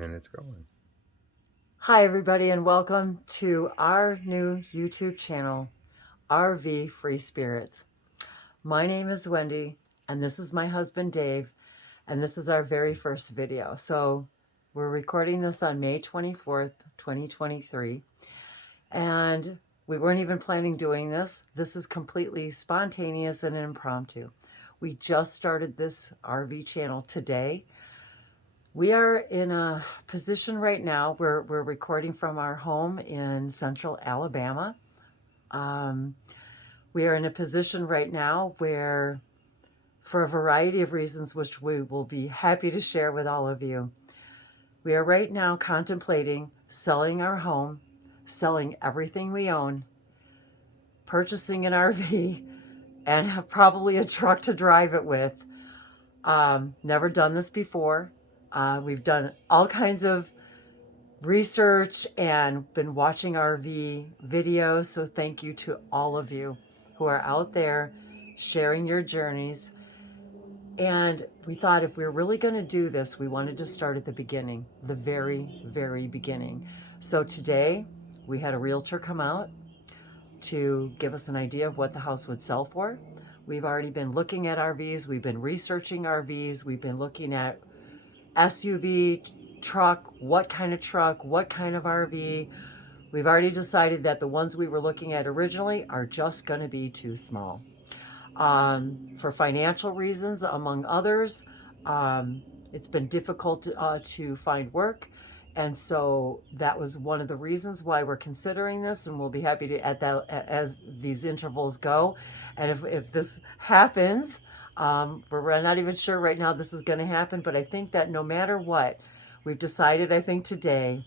And it's going. Hi, everybody, and welcome to our new YouTube channel, RV Free Spirits. My name is Wendy, and this is my husband, Dave, and this is our very first video. So we're recording this on May 24th, 2023, and we weren't even planning doing this. This is completely spontaneous and impromptu. We just started this RV channel today. We are in a position right now where we're recording from our home in central Alabama. Um, we are in a position right now where, for a variety of reasons, which we will be happy to share with all of you, we are right now contemplating selling our home, selling everything we own, purchasing an RV, and have probably a truck to drive it with. Never done this before. We've done all kinds of research and been watching RV videos. So thank you to all of you who are out there sharing your journeys. And we thought if we we're really going to do this, we wanted to start at the beginning, the very, very beginning. So today we had a realtor come out to give us an idea of what the house would sell for. We've already been looking at RVs. We've been researching RVs. We've been looking at SUV, truck, what kind of RV. We've already decided that the ones we were looking at originally are just going to be too small. For financial reasons, among others, it's been difficult to find work. And so that was one of the reasons why we're considering this, and we'll be happy to at that as these intervals go. And if this happens, we're not even sure right now this is going to happen, but I think that no matter what, we've decided, I think today,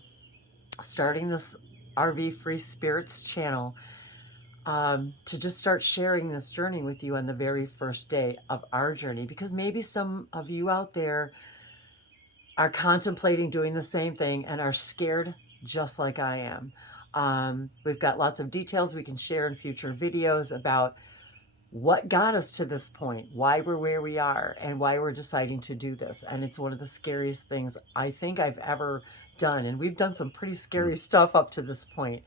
starting this RV Free Spirits channel, to just start sharing this journey with you on the very first day of our journey, because maybe some of you out there are contemplating doing the same thing and are scared just like I am. We've got lots of details we can share in future videos about what got us to this point, why we're where we are, and why we're deciding to do this. And it's one of the scariest things I think I've ever done. And we've done some pretty scary stuff up to this point.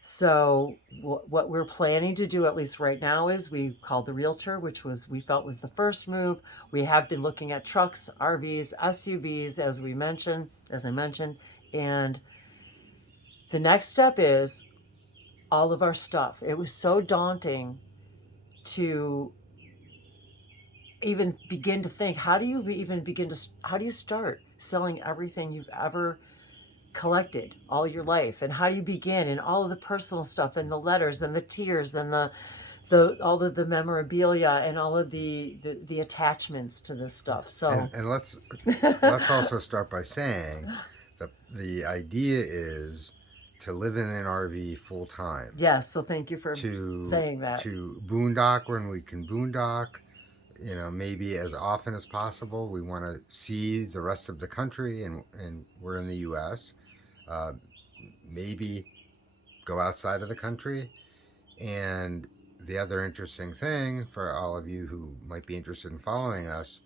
So what we're planning to do, at least right now, is we called the realtor, which we felt was the first move. We have been looking at trucks, RVs, SUVs, as I mentioned, and the next step is all of our stuff. It was so daunting to even begin to think, how do you start selling everything you've ever collected all your life, and how do you begin, and all of the personal stuff and the letters and the tears and the all of the memorabilia and all of the attachments to this stuff. So And let's also start by saying that the idea is to live in an RV full time. yes, so thank you for To saying that. to boondock when we can boondock, maybe as often as possible. We want to see the rest of the country, and we're in the U.S. Maybe go outside of the country. And the other interesting thing for all of you who might be interested in following us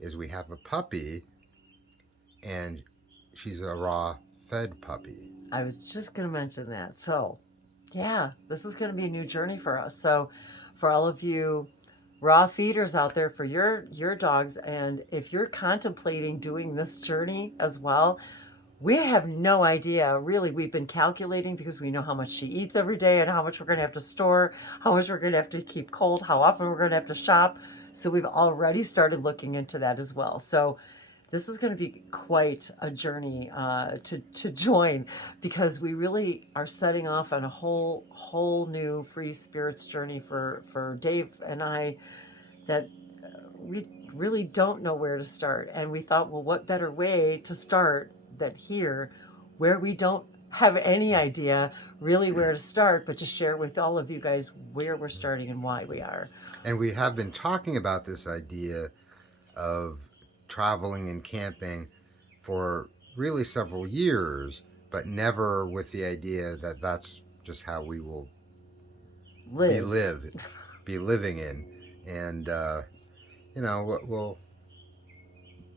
is we have a puppy, and she's a raw fed puppy. I was just going to mention that. So yeah, this is going to be a new journey for us. So for all of you raw feeders out there for your dogs, and if you're contemplating doing this journey as well, we have no idea. Really, we've been calculating because we know how much she eats every day and how much we're going to have to store, how much we're going to have to keep cold, how often we're going to have to shop. So we've already started looking into that as well. So this is going to be quite a journey to join, because we really are setting off on a whole new free spirits journey for Dave and I, that we really don't know where to start. And we thought, well, what better way to start than here, where we don't have any idea really where to start, but to share with all of you guys where we're starting and why we are. And we have been talking about this idea of traveling and camping for really several years, but never with the idea that that's just how we will be living in. And we'll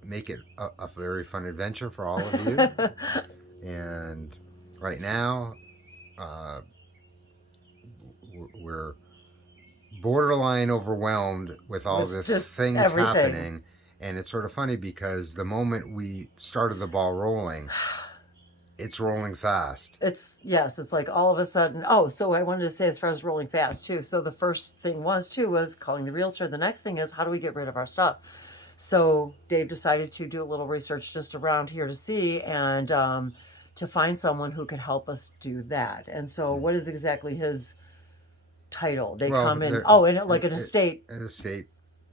make it a very fun adventure for all of you. And right now, uh, we're borderline overwhelmed with all With the just things everything. happening. And it's sort of funny because the moment we started the ball rolling, it's rolling fast. Yes, it's like all of a sudden. Oh, so I wanted to say as far as rolling fast too. So the first thing was calling the realtor. The next thing is how do we get rid of our stuff? So Dave decided to do a little research just around here to see and to find someone who could help us do that. And so, what is exactly his title? They Well, come in. Oh, and like an estate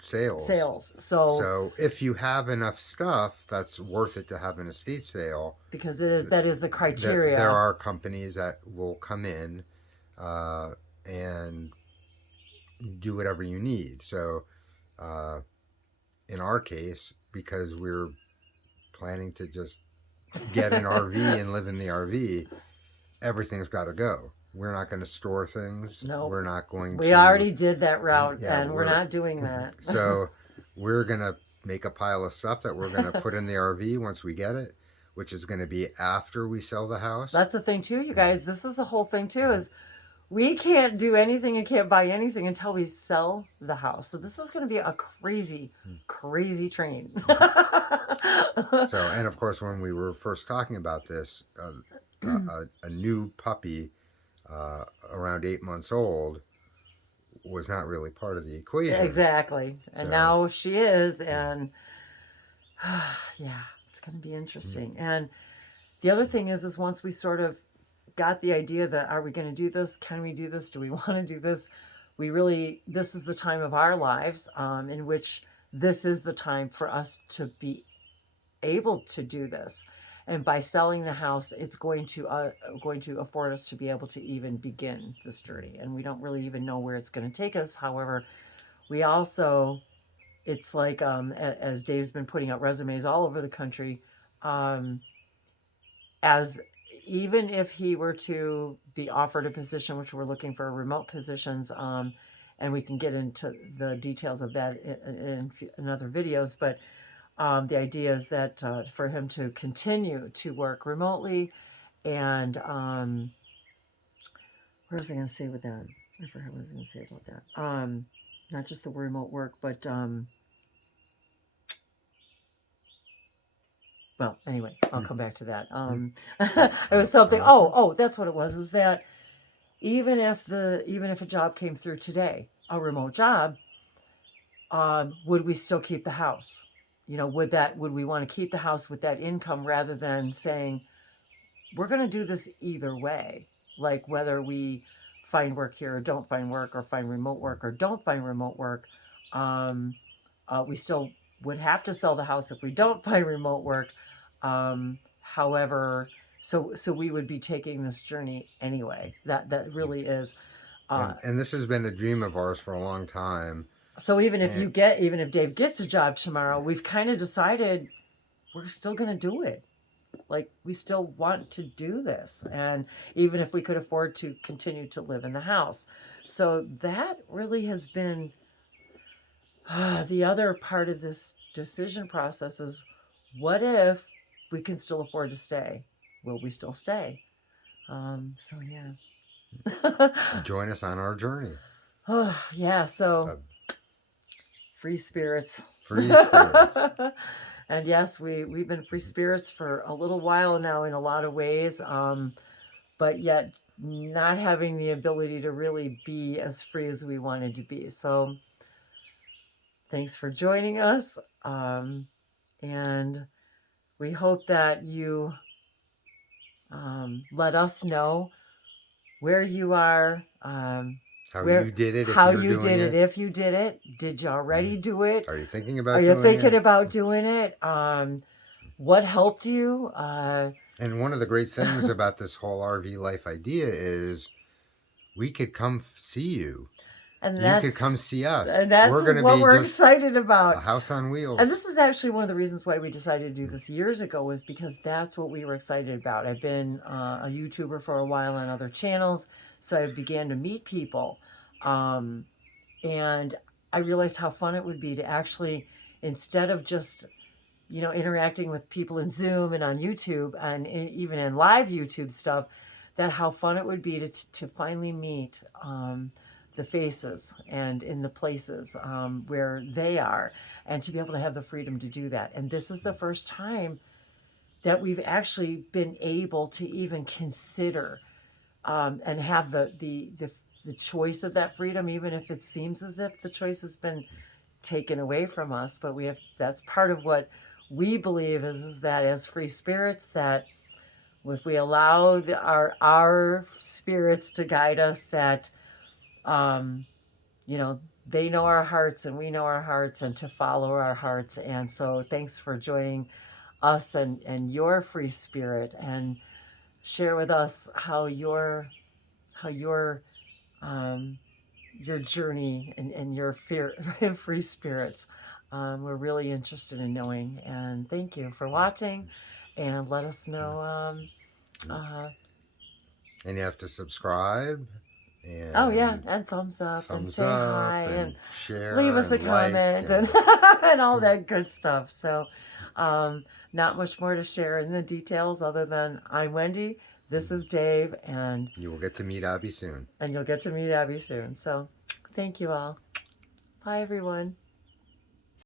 sales. sales. So So if you have enough stuff, that's worth it to have an estate sale. because that is the criteria. There are companies that will come in and do whatever you need. So uh, in our case, because we're planning to just get an RV and live in the RV, everything's got to go. We're not going to store things. No, We're not going we to. already did that route, Yeah, and we're not doing that. So we're going to make a pile of stuff that we're going to put in the RV once we get it, which is going to be after we sell the house. That's the thing too, you guys. This is the whole thing too. Is we can't do anything and can't buy anything until we sell the house. So this is going to be a crazy, crazy train. So, and of course, when we were first talking about this, a new puppy around 8 months old was not really part of the equation. Exactly. And now she is. And yeah, it's going to be interesting. And the other thing is once we sort of got the idea that are we going to do this? Can we do this? Do we want to do this? This is the time of our lives in which this is the time for us to be able to do this. And by selling the house, it's going to afford us to be able to even begin this journey. And we don't really even know where it's going to take us. However, we also, it's like as Dave's been putting out resumes all over the country, as even if he were to be offered a position, which we're looking for remote positions, and we can get into the details of that in other videos, but the idea is that for him to continue to work remotely and what was I going to say with that? I forgot what I was going to say about that. Not just the remote work, but well, anyway, I'll come back to that. It was something. Oh, that's what it was. Was that even if a job came through today, a remote job, would we still keep the house? You know, would we want to keep the house with that income rather than saying we're going to do this either way, like whether we find work here or don't find work, or find remote work or don't find remote work, we still would have to sell the house if we don't find remote work. However, so we would be taking this journey anyway. That really is. And this has been a dream of ours for a long time. So even if Dave gets a job tomorrow, we've kind of decided we're still going to do it. Like we still want to do this, and even if we could afford to continue to live in the house. So that really has been the other part of this decision process is what if we can still afford to stay? Will we still stay? So yeah. Join us on our journey. Oh, yeah. So free spirits. Free spirits. And yes, we've been free spirits for a little while now in a lot of ways, but yet not having the ability to really be as free as we wanted to be. So thanks for joining us. And we hope that you let us know where you are, how you did it. If you did it, did you already do it? Are you thinking about? Are you thinking about doing it? What helped you? And one of the great things about this whole RV life idea is we could come see you. And you could come see us. And that's what we're excited about. A house on wheels. And this is actually one of the reasons why we decided to do this years ago, was because that's what we were excited about. I've been a YouTuber for a while on other channels, so I began to meet people. And I realized how fun it would be to actually, instead of just interacting with people in Zoom and on YouTube and even in live YouTube stuff, that how fun it would be to finally meet the faces and in the places where they are, and to be able to have the freedom to do that. And this is the first time that we've actually been able to even consider and have the choice of that freedom, even if it seems as if the choice has been taken away from us. But we have, that's part of what we believe is that as free spirits, that if we allow our spirits to guide us, that um, they know our hearts and we know our hearts, and to follow our hearts. And so thanks for joining us and your free spirit, and share with us how um, your journey and your fear free spirits. We're really interested in knowing, and thank you for watching, and let us know. And you have to subscribe Oh yeah, and and thumbs up and thumbs say hi up and and leave share us a and like comment and and and all that good stuff. So, um, not much more to share in the details other than I'm Wendy. This is Dave, you will get to meet Abby soon. and you'll get to meet Abby soon. So, thank you all. Bye, everyone.